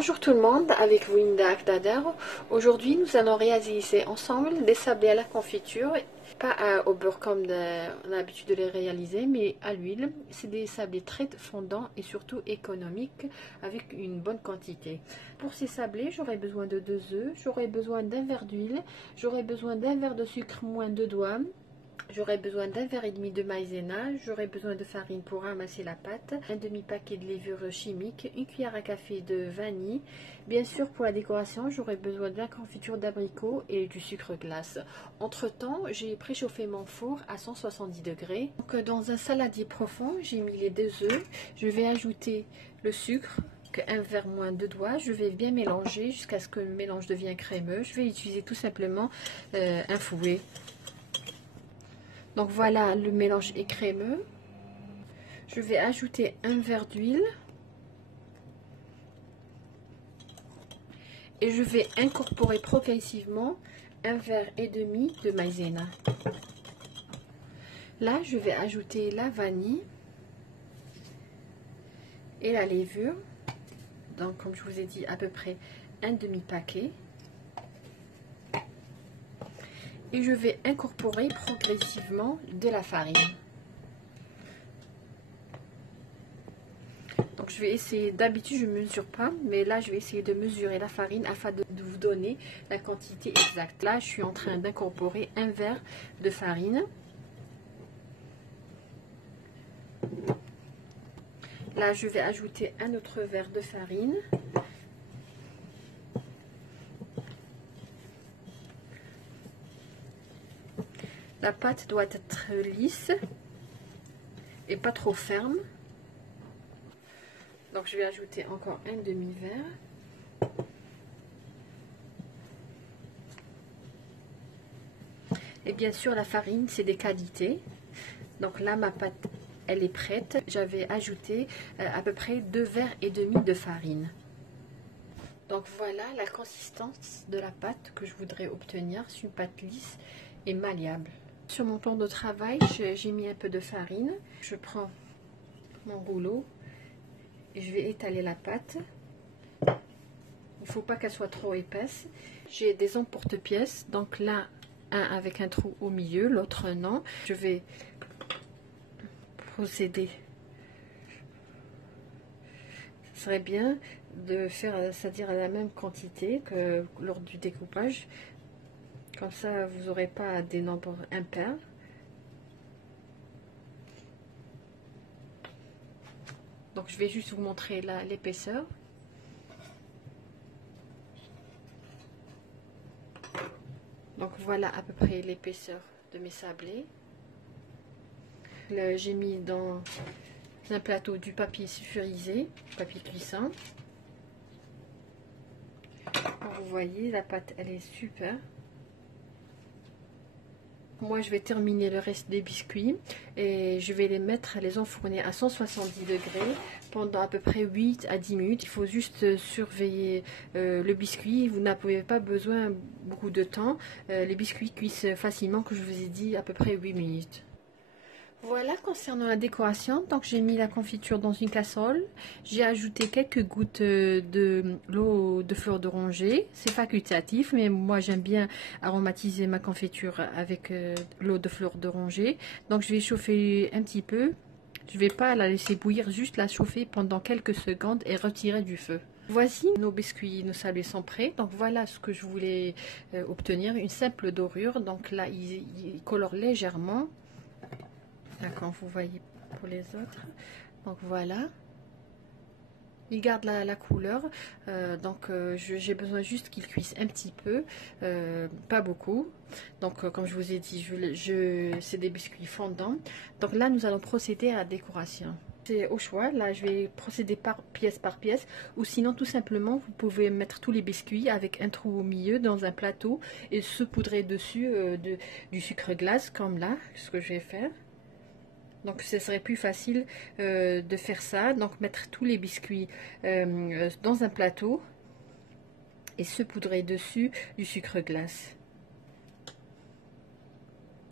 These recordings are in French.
Bonjour tout le monde, avec vous Inda Akdader. Aujourd'hui nous allons réaliser ensemble des sablés à la confiture, pas au beurre comme on a l'habitude de les réaliser, mais à l'huile. C'est des sablés très fondants et surtout économiques avec une bonne quantité. Pour ces sablés, j'aurai besoin de 2 œufs, j'aurai besoin d'un verre d'huile, j'aurai besoin d'un verre de sucre moins 2 doigts. J'aurai besoin d'un verre et demi de maïzena, j'aurai besoin de farine pour ramasser la pâte, un demi-paquet de levure chimique, une cuillère à café de vanille. Bien sûr, pour la décoration, j'aurai besoin de la confiture d'abricot et du sucre glace. Entre temps, j'ai préchauffé mon four à 170 degrés. Donc, dans un saladier profond, j'ai mis les 2 œufs. Je vais ajouter le sucre, un verre moins 2 doigts. Je vais bien mélanger jusqu'à ce que le mélange devienne crémeux. Je vais utiliser tout simplement un fouet. Donc voilà, le mélange est crémeux. Je vais ajouter un verre d'huile. Et je vais incorporer progressivement un verre et demi de maïzena. Là, je vais ajouter la vanille et la levure. Donc, comme je vous ai dit, à peu près un demi-paquet. Et je vais incorporer progressivement de la farine. Donc je vais essayer, d'habitude je ne mesure pas, mais là je vais essayer de mesurer la farine afin de vous donner la quantité exacte. Là je suis en train d'incorporer un verre de farine. Là je vais ajouter un autre verre de farine. La pâte doit être lisse et pas trop ferme. Donc je vais ajouter encore un demi-verre. Et bien sûr la farine c'est des qualités. Donc là ma pâte elle est prête. J'avais ajouté à peu près 2 verres et demi de farine. Donc voilà la consistance de la pâte que je voudrais obtenir. C'est une pâte lisse et malléable. Sur mon plan de travail, j'ai mis un peu de farine. Je prends mon rouleau et je vais étaler la pâte. Il ne faut pas qu'elle soit trop épaisse. J'ai des emporte-pièces, donc là, un avec un trou au milieu, l'autre non. Je vais procéder. Ce serait bien de faire, c'est-à-dire à la même quantité que lors du découpage. Comme ça, vous n'aurez pas des nombres impairs. Donc, je vais juste vous montrer l'épaisseur. Donc, voilà à peu près l'épaisseur de mes sablés. J'ai mis dans un plateau du papier sulfurisé, papier cuisson. Vous voyez, la pâte, elle est super. Moi, je vais terminer le reste des biscuits et je vais les enfourner à 170 degrés pendant à peu près 8 à 10 minutes. Il faut juste surveiller le biscuit. Vous n'avez pas besoin beaucoup de temps. Les biscuits cuisent facilement, comme je vous ai dit, à peu près 8 minutes. Voilà, concernant la décoration, donc j'ai mis la confiture dans une casserole, j'ai ajouté quelques gouttes de l'eau de fleur d'oranger, c'est facultatif, mais moi j'aime bien aromatiser ma confiture avec l'eau de fleur d'oranger, donc je vais chauffer un petit peu, je ne vais pas la laisser bouillir, juste la chauffer pendant quelques secondes et retirer du feu. Voici nos biscuits, nos sablés sont prêts, donc voilà ce que je voulais obtenir, une simple dorure, donc là il colore légèrement. D'accord, vous voyez pour les autres. Donc voilà. Il garde la couleur. J'ai besoin juste qu'il cuise un petit peu. Pas beaucoup. Donc comme je vous ai dit, c'est des biscuits fondants. Donc là, nous allons procéder à la décoration. C'est au choix. Là, je vais procéder par pièce. Ou sinon, tout simplement, vous pouvez mettre tous les biscuits avec un trou au milieu dans un plateau et saupoudrer dessus du sucre glace, comme là, ce que je vais faire. Donc ce serait plus facile de faire ça, donc mettre tous les biscuits dans un plateau et saupoudrer dessus du sucre glace.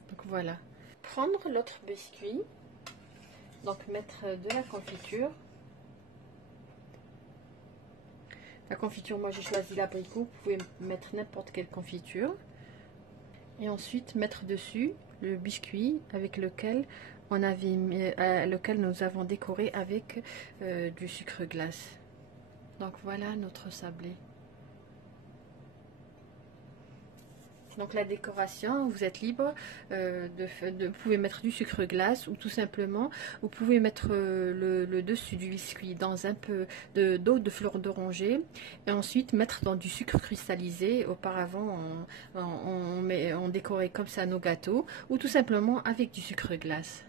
Donc voilà. Prendre l'autre biscuit, donc mettre de la confiture, La confiture, moi j'ai choisi l'abricot, vous pouvez mettre n'importe quelle confiture. Et ensuite mettre dessus le biscuit avec lequel lequel nous avons décoré avec du sucre glace. Donc voilà notre sablé. Donc la décoration, vous êtes libre, vous pouvez mettre du sucre glace ou tout simplement, vous pouvez mettre le dessus du biscuit dans un peu d'eau de fleur d'oranger et ensuite mettre dans du sucre cristallisé. Auparavant, on décorait comme ça nos gâteaux ou tout simplement avec du sucre glace.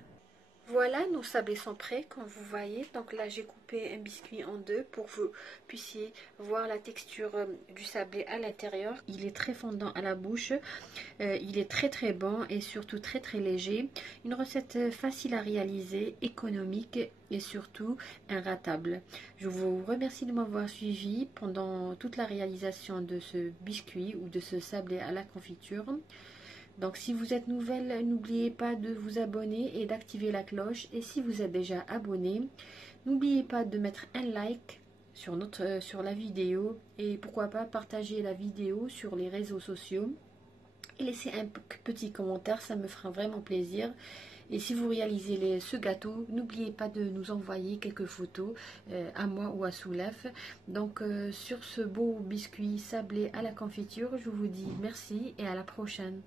Voilà, nos sablés sont prêts, comme vous voyez. Donc là, j'ai coupé un biscuit en deux pour que vous puissiez voir la texture du sablé à l'intérieur. Il est très fondant à la bouche, il est très très bon et surtout très très léger. Une recette facile à réaliser, économique et surtout inratable. Je vous remercie de m'avoir suivi pendant toute la réalisation de ce biscuit ou de ce sablé à la confiture. Donc si vous êtes nouvelle, n'oubliez pas de vous abonner et d'activer la cloche. Et si vous êtes déjà abonné, n'oubliez pas de mettre un like sur la vidéo et pourquoi pas partager la vidéo sur les réseaux sociaux. Et laisser un petit commentaire, ça me fera vraiment plaisir. Et si vous réalisez ce gâteau, n'oubliez pas de nous envoyer quelques photos à moi ou à Soulef. Donc sur ce beau biscuit sablé à la confiture, je vous dis merci et à la prochaine.